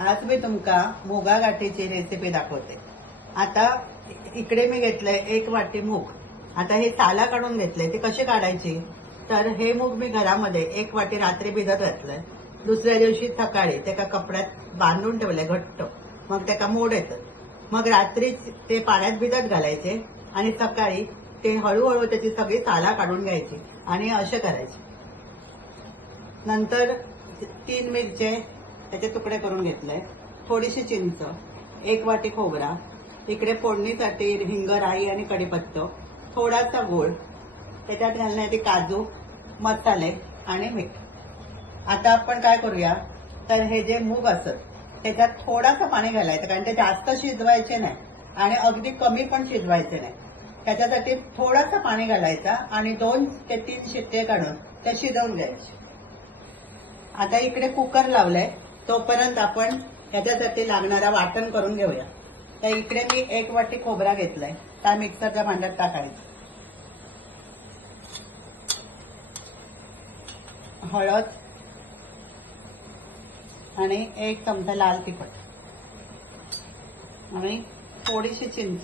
आज मी तुमका मुगा गाठीची रेसिपी दाखवते। आता इकडे मी घेतलंय 1 वाटी मूग। आता हे साला काढून घेतलंय, ते कसे काढायचे तर हे मूग मी घरामध्ये 1 वाटी रात्री भिजत घातलंय। दुसऱ्या दिवशी सकाळी त्याका कपड्यात बांधून ठेवलंय घट्ट, मग त्याका मोड येतात। मग रात्री ते पाण्यात भिजत घालायचे आणि सकाळी ते हळूहळू त्याची सगळी साला काढून घ्यायची आणि असे करायचे। नंतर 3 मिरचे त्याचे तुकडे करून घेतले, थोडीशी चिंच, 1 वाटी खोबरा, इकडे फोडणीसाठी हिंग, राई आणि कढीपत्ता, थोडासा गूळ, त्याच्यात घालण्यासाठी काजू, मसाले आणि मीठ। आता आपण काय करूया तर हे जे मूग असत त्याच्यात थोडासा पाणी घालायचं, कारण ते जास्त शिजवायचे नाही आणि अगदी कमी पण शिजवायचे नाही। त्याच्यासाठी थोडासा पाणी घालायचा आणि 2 ते 3 शिट्टे काढून ते शिजवून घ्यायचे। आता इकडे कुकर लावलाय, तोपर्यंत आपण याच्यासाठी लागणारा वाटण करून घेऊया। तर इकडे मी 1 वाटी खोबरा घेतलाय, त्या मिक्सरच्या भांड्यात टाकायचं। हळद आणि 1 चमचा लाल तिखट आणि थोडीशी चिंच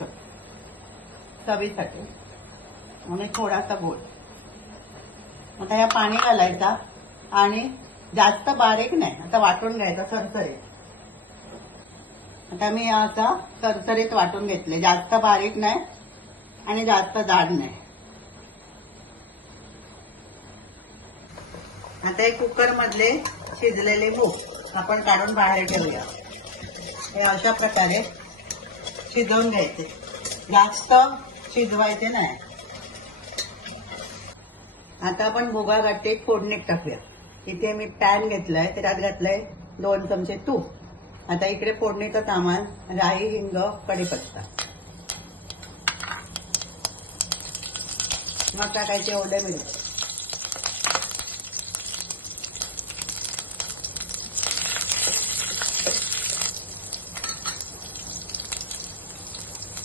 चवीसाठी आणि थोडासा गूळ। आता या पाणी घालायचा आणि जास्त बारीक नाही, आता वाटून घ्यायचा सरसरीत। आता मी आता सरसरीत वाटून घेतले, जास्त बारीक नाही आणि जास्त जाड नाही। आता हे कुकर मधले शिजलेले मूग आपण काढून बाहेर ठेवूया। हे अशा प्रकारे शिजवून घ्यायचे, जास्त शिजवायचे नाही। आता आपण मुगा गाठीत फोडणीत टाकूया। इथे मी पॅन घेतलाय, त्याच्यात घातलंय 2 चमचे तूप। आता इकडे फोडणीचं सामान राई, हिंग, कढीपत्ता, मग टाकायचे ओले मिरची,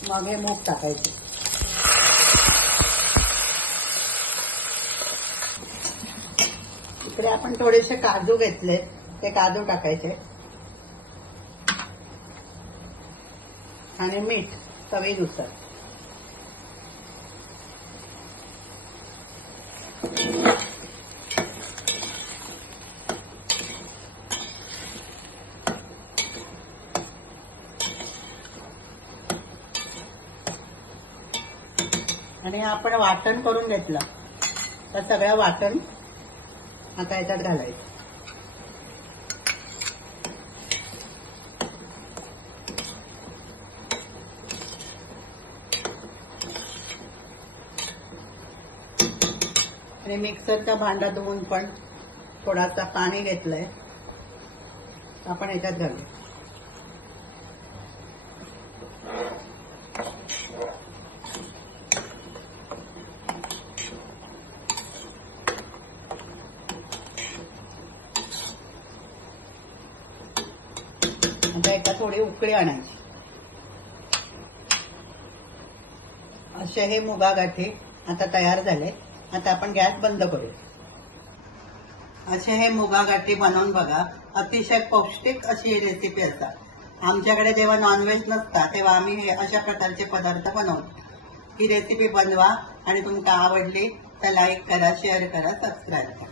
मग हे मूग टाकायचे। इकडे आपण थोडेसे काजू घेतले, ते काजू टाकायचे आणि मीठ चवीनुसार। आणि आपण वाटण करून घेतलं तर सगळं वाटण आता याच्यात घालायचं। आणि मिक्सरचा भांडा धुवून पण थोडासा पाणी घेतलंय, आपण याच्यात घालू। आता एका थोडी उकळी आणायची। असे हे मुगा गाठी आता तयार झाले। आता आपण गॅस बंद करूया। असे हे मुगा गाठी बनवून बघा, अतिशय पौष्टिक अशी रेसिपी असतात। आमच्याकडे जेव्हा नॉनव्हेज नसता तेव्हा आम्ही हे अशा प्रकारचे पदार्थ बनवतो। ही रेसिपी बनवा आणि तुमका आवडली तर लाईक करा, शेअर करा, सबस्क्राईब करा।